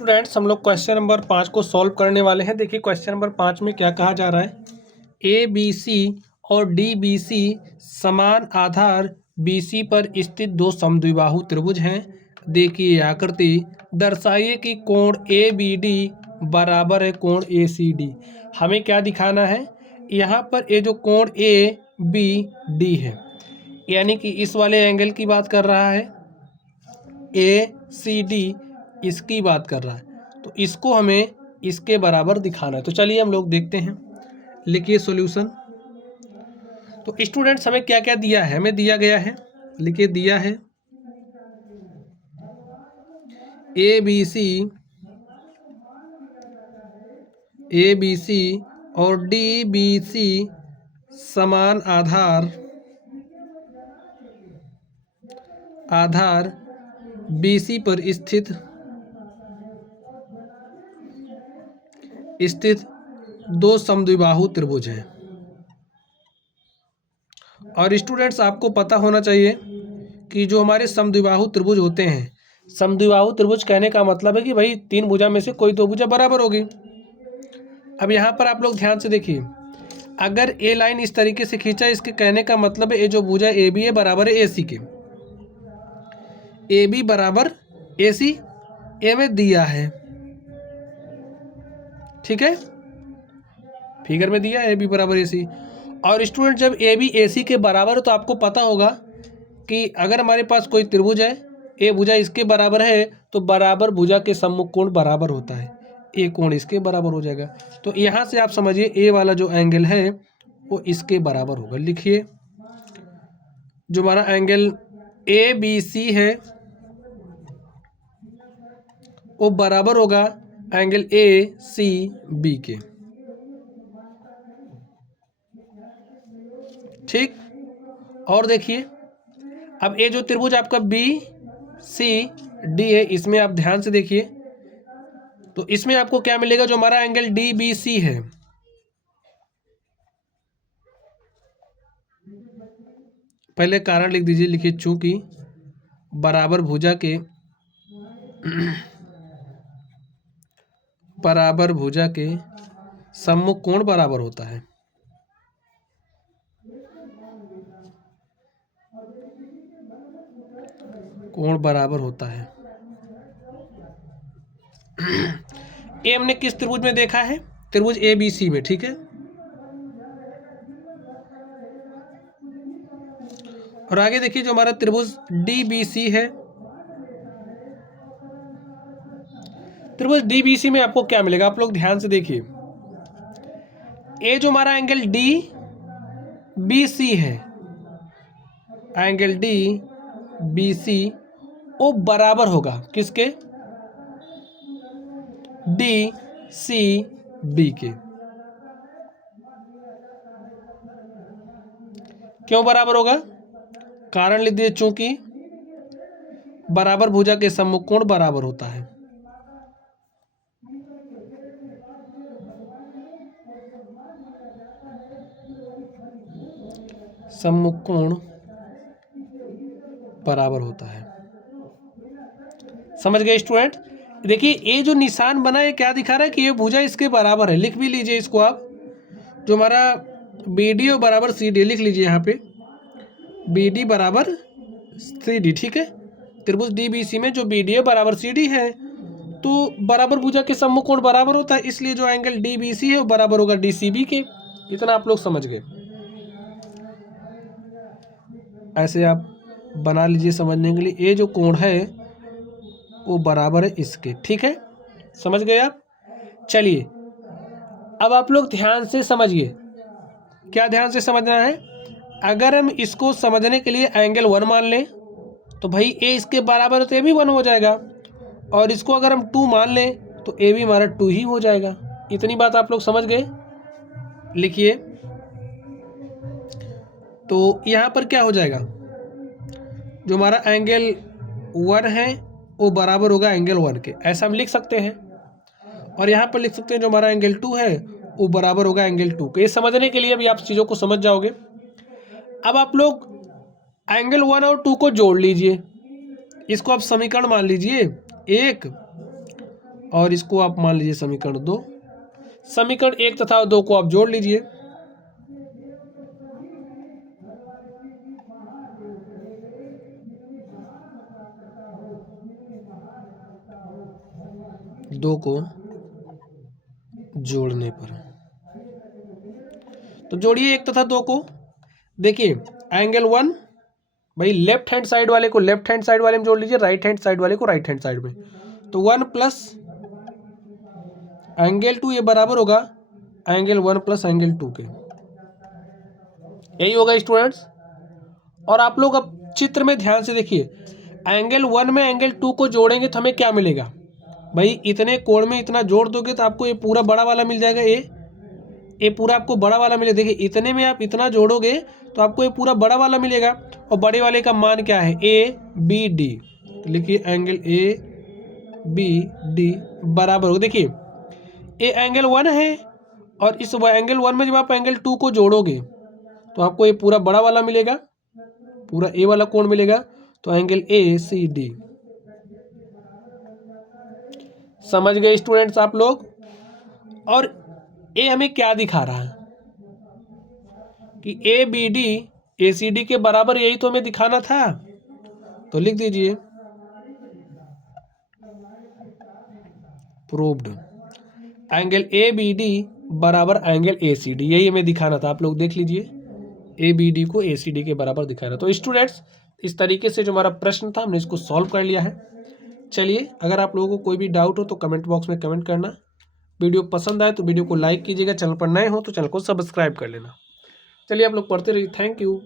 Students, हम लोग question number 5 को सॉल्व करने वाले हैं। देखिए क्वेश्चन नंबर 5 में क्या कहा जा रहा है। ए बी सी और डी बी सी समान आधार बी सी पर स्थित दो समद्विबाहु त्रिभुज हैं। देखिए आकृति, दर्शाइए कि कोण ए बी डी बराबर है कोण ए सी डी। हमें क्या दिखाना है, यहाँ पर ये जो कोण ए बी डी है, यानी कि इस वाले एंगल की बात कर रहा है, ए सी डी इसकी बात कर रहा है, तो इसको हमें इसके बराबर दिखाना है। तो चलिए हम लोग देखते हैं। लिखिए सॉल्यूशन। तो स्टूडेंट्स, हमें क्या क्या दिया है, हमें दिया गया है, लिखिए दिया है ए बी सी और डी बी सी समान आधार बी सी पर स्थित दो समद्विबाहु त्रिभुज हैं। और स्टूडेंट्स, आपको पता होना चाहिए कि जो हमारे समद्विबाहु त्रिभुज होते हैं, समद्विबाहु त्रिभुज कहने का मतलब है कि भाई तीन भुजा में से कोई दो भुजा बराबर होगी। अब यहाँ पर आप लोग ध्यान से देखिए, अगर ए लाइन इस तरीके से खींचा, इसके कहने का मतलब है ये जो भुजा ए बी है बराबर है ए सी के। ए बी बराबर ए सी, ए में दिया है, ठीक है, फिगर में दिया ए बी बराबर ए सी। और स्टूडेंट, जब ए बी ए सी के बराबर है तो आपको पता होगा कि अगर हमारे पास कोई त्रिभुज है, ए भुजा इसके बराबर है, तो बराबर भुजा के सम्मुख कोण बराबर होता है, ए कोण इसके बराबर हो जाएगा। तो यहाँ से आप समझिए ए वाला जो एंगल है वो इसके बराबर होगा। लिखिए, जो हमारा एंगल ए बी सी है वो बराबर होगा एंगल ए सी बी के, ठीक। और देखिए, अब ये जो त्रिभुज आपका बी सी डी है, इसमें आप ध्यान से देखिए, तो इसमें आपको क्या मिलेगा, जो हमारा एंगल डी बी सी है, पहले कारण लिख दीजिए। लिखिए, चूंकि बराबर भुजा के सम्मुख कोण बराबर होता है। कोण बराबर होता है। ए हमने किस त्रिभुज में देखा है, त्रिभुज ए बी सी में, ठीक है। और आगे देखिए, जो हमारा त्रिभुज डी बी सी है, त्रिभुज डी बी सी में आपको क्या मिलेगा, आप लोग ध्यान से देखिए। ए जो हमारा एंगल डी बी सी है, एंगल डी बी सी वो बराबर होगा किसके, डी सी बी के। क्यों बराबर होगा, कारण लिख दिए, चूंकि बराबर भुजा के सम्मुख कोण बराबर होता है। सम्मुख कोण बराबर होता है। समझ गए स्टूडेंट। देखिए, ये जो निशान बना है क्या दिखा रहा है कि ये भुजा इसके बराबर है। लिख भी लीजिए इसको आप, जो हमारा बी डी और बराबर सी डी, लिख लीजिए यहाँ पे बी डी बराबर सी डी, ठीक है। त्रिभुज डी बी सी में जो बी डी है बराबर सी डी है, तो बराबर भुजा के सम्मुख कोण बराबर होता है, इसलिए जो एंगल डी बी सी है वो बराबर होगा डी सी बी के। इतना आप लोग समझ गए। ऐसे आप बना लीजिए समझने के लिए, ये जो कोण है वो बराबर है इसके, ठीक है। समझ गए आप। चलिए, अब आप लोग ध्यान से समझिए। क्या ध्यान से समझना है, अगर हम इसको समझने के लिए एंगल 1 मान लें तो भाई ए इसके बराबर है तो ए भी 1 हो जाएगा, और इसको अगर हम 2 मान लें तो ए भी हमारा 2 ही हो जाएगा। इतनी बात आप लोग समझ गए। लिखिए, तो यहाँ पर क्या हो जाएगा, जो हमारा एंगल 1 है वो बराबर होगा एंगल 1 के, ऐसा हम लिख सकते हैं। और यहाँ पर लिख सकते हैं जो हमारा एंगल 2 है वो बराबर होगा एंगल 2 के। ये समझने के लिए अभी आप चीज़ों को समझ जाओगे। अब आप लोग एंगल 1 और 2 को जोड़ लीजिए, इसको आप समीकरण मान लीजिए 1, और इसको आप मान लीजिए समीकरण 2। समीकरण 1 तथा 2 को आप जोड़ लीजिए। दो को जोड़ने पर तो जोड़िए 1 तथा 2 को। देखिए एंगल 1, भाई लेफ्ट हैंड साइड वाले को लेफ्ट हैंड साइड वाले में जोड़ लीजिए, राइट हैंड साइड वाले को राइट हैंड साइड में। तो 1 प्लस एंगल 2 ये बराबर होगा एंगल 1 प्लस एंगल 2 के। यही होगा स्टूडेंट्स। और आप लोग अब चित्र में ध्यान से देखिए, एंगल 1 में एंगल 2 को जोड़ेंगे तो हमें क्या मिलेगा। भाई इतने कोण में इतना जोड़ दोगे तो आपको ये पूरा बड़ा वाला मिल जाएगा। ये पूरा आपको बड़ा वाला मिलेगा। देखिए इतने में आप इतना जोड़ोगे तो आपको ये पूरा बड़ा वाला मिलेगा। और बड़े वाले का मान क्या है, ए बी डी। तो लिखिए एंगल ए बी डी बराबर हो, देखिए ये एंगल 1 है और इस एंगल 1 में जब आप एंगल 2 को जोड़ोगे तो आपको ये पूरा बड़ा वाला मिलेगा, पूरा ए वाला कोण मिलेगा। तो एंगल ए सी डी। समझ गए स्टूडेंट्स आप लोग। और ए हमें क्या दिखा रहा है कि A B D A C D के बराबर, यही तो हमें दिखाना था। तो लिख दीजिए proved angle A B D बराबर एंगल ए सी डी, यही हमें दिखाना था। आप लोग देख लीजिए ए बी डी को ए सी डी के बराबर दिखाना। तो स्टूडेंट्स इस तरीके से जो हमारा प्रश्न था हमने इसको सॉल्व कर लिया है। चलिए अगर आप लोगों को कोई भी डाउट हो तो कमेंट बॉक्स में कमेंट करना। वीडियो पसंद आए तो वीडियो को लाइक कीजिएगा, चैनल पर नए हो तो चैनल को सब्सक्राइब कर लेना। चलिए आप लोग पढ़ते रहिए। Thank you.